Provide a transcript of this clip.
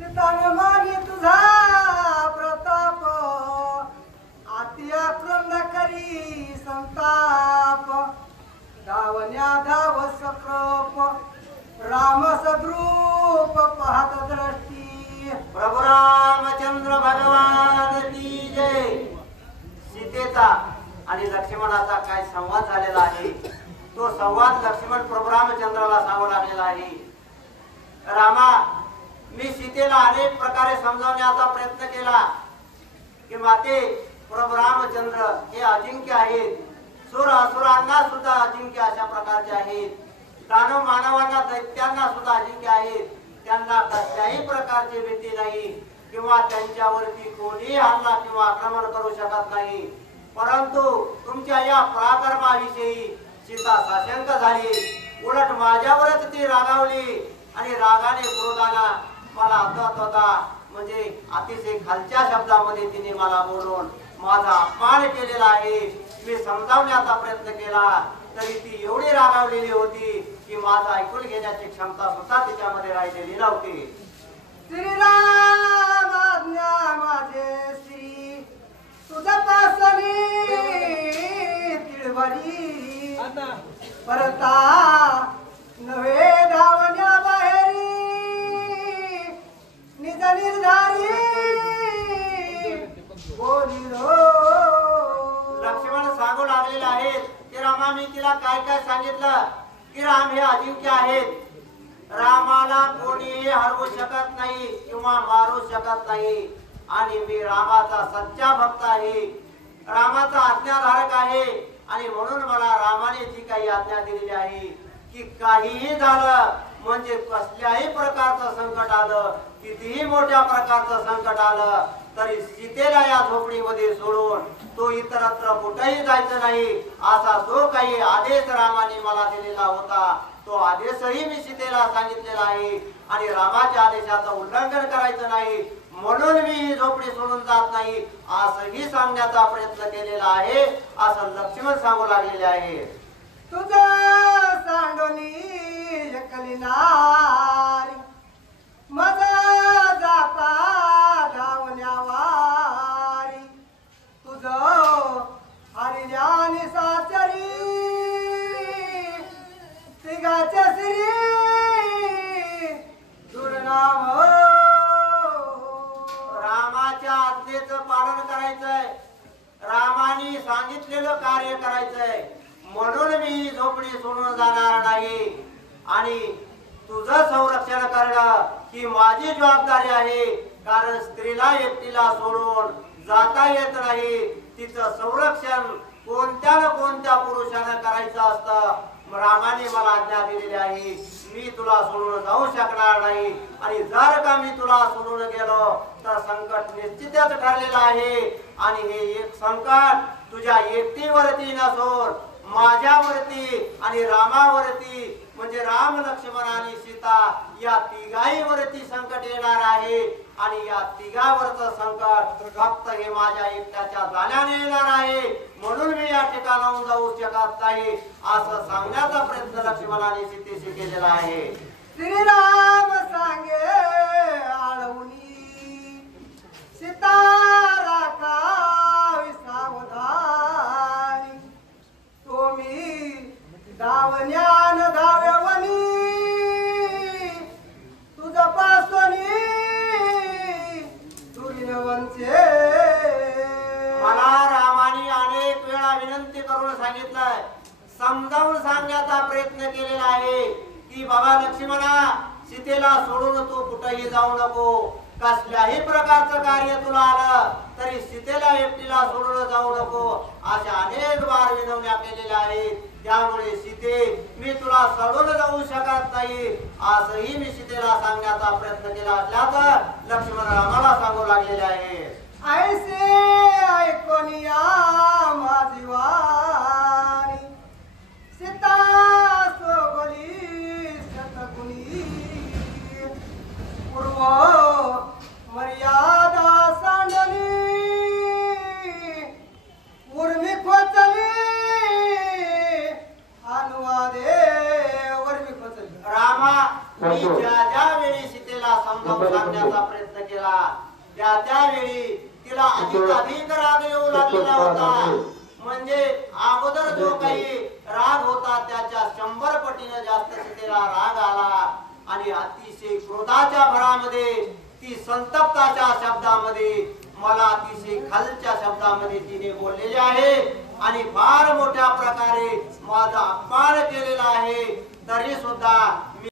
तानमानी तुझा प्रताप आती आक्रमण करी संताप धावण्या धावस प्रप राम सद्रूप पाहत दृष्टी प्रभू रामचंद्र भगवान की जय। सीतेचा आणि लक्ष्मणाचा काय संवाद झालेला आहे तो संवाद लक्ष्मण प्रभू रामचंद्राला सांगू लागलेला आहे। रामा, मी सीतेला अनेक प्रकारे समजावण्याचा प्रयत्न केला की माते प्रभू रामचंद्र हे अजिंक्य आहेत, सुर असुरांना सुद्धा अजिंक्य अशा प्रकारचे आहेत, दानव मानवांना दैत्यांना सुद्धा अजिंक्य आहेत, त्यांना कसल्याही प्रकारची भीती नाही किंवा त्यांच्यावरती कोणीही हल्ला किंवा आक्रमण करू शकत नाही। परंतु तुमच्या या पराक्रमाविषयी सीता साशंक झाली, उलट माझ्यावरच ती रागावली आणि रागाने क्रोधाने मला होता म्हणजे अतिशय खालच्या शब्दामध्ये तिने मला बोलून माझा अपमान केलेला आहे। मी समजावण्याचा प्रयत्न केला तरी ती एवढी रागावलेली होती की माझा ऐकून घेण्याची क्षमता सुद्धा तिच्यामध्ये राहिलेली नव्हती। श्रीराम आज्ञा माझे श्री तुझा पासनी तिळवरी परता नव्हे धावण्या बाहेरी निज निर्धारी लक्ष्मण सांगू लागलेले आहेत की रामा, मी तिला काय काय सांगितलं की राम हे अजिंक्य आहेत, रामाला कोणीही हरवू शकत नाही किंवा मारू शकत नाही आणि मी रामाचा सच्चा भक्त आहे, रामाचा आज्ञाधारक आहे आणि म्हणून मला रामाने जी काही आज्ञा दिलेली आहे की काहीही झालं म्हणजे कसल्याही प्रकारचं संकट आलं, कितीही मोठ्या प्रकारचं संकट आलं तरी सीतेला या झोपडीमध्ये सोडून तो इतरत्र कुठेही जायचं नाही असा जो काही आदेश रामाने मला दिलेला होता तो आदेशही मी सीतेला सांगितलेला आहे आणि रामाच्या आदेशाचं उल्लंघन करायचं नाही म्हणून मी ही झोपडी सोडून जात नाही असंही सांगण्याचा प्रयत्न केलेला आहे असं लक्ष्मण सांगू लागलेले आहे। तुझा सांडोनी एकली नारी मजा जाता धावण्यावारी तुझं हरिजानी साचरी तिघाच्या श्री दुर्नाम रामाच्या आज्ञेचं पालन करायचंय, रामाने सांगितलेलं कार्य करायचंय म्हणून मी ही झोपडी सोडून जाणार नाही आणि तुझं संरक्षण करणं ही माझी जबाबदारी आहे कारण स्त्रीला एकटीला सोडून जाता येत नाही, तिचं संरक्षण कोणत्या ना कोणत्या पुरुषानं करायचं असतं। रामाने मला आज्ञा दिलेली आहे, मी तुला सोडून जाऊ शकणार नाही आणि जर का मी तुला सोडून गेलो तर संकट निश्चितच ठरलेलं आहे आणि हे एक संकट तुझ्या एकटीवरती नसून माझ्यावरती आणि रामावरती म्हणजे राम लक्ष्मण आणि सीता या तिघांवरती संकट येणार आहे आणि या तिघांवरचं संकट फक्त हे माझ्या एकट्याच्या जाण्याने येणार आहे म्हणून मी या ठिकाणाहून जाऊ शकत नाही असं सांगण्याचा प्रयत्न लक्ष्मणाने सीतेशी केलेला आहे। श्रीराम सांगे आळवणी सीता राखावी सावधानी तुम्ही धावण्यान धाव्यवनी तुझा पासोनी दुर्नवंचे मला रामाने अनेक वेळा विनंती करून सांगितलंय, समजावून सांगण्याचा प्रयत्न केलेला आहे की बाबा लक्ष्मणा, सीतेला सोडून तू कुठेही जाऊ नको, कसल्याही प्रकारचं कार्य तुला आलं तरी सीतेला एकटीला सोडून जाऊ नको अशा अनेक बार विनवण्या केलेल्या आहेत। त्यामुळे सीते, मी तुला सोडून जाऊ शकत नाही असंही मी सीतेला सांगण्याचा प्रयत्न केला असल्याचं लक्ष्मण रामाला सांगू लागलेले आहे। ऐसे ऐकोनिया माझी वाणी सीता सोबली शतगुणी पूर्व मर्यादा सांडली उर्मी खोचली अनुवादे वर्मी खोचली। रामा, मी ज्या ज्या वेळी सीतेला समजावून सांगण्याचा करण्याचा प्रयत्न केला. त्यावेळी तिला अधिक राग येऊ लागलेला होता. म्हणजे अगोदर जो काही राग होता त्याच्या 100 पटीने जास्त सीतेला राग आला आणि अतिशय क्रोधाच्या भरामध्ये ती संतप्ताच्या शब्दामध्ये मला अतिशय खालच्या शब्दामध्ये तिने बोललेले आहे आणि फार मोठ्या प्रकारे माझा अपमान केलेला आहे. तरी सुद्धा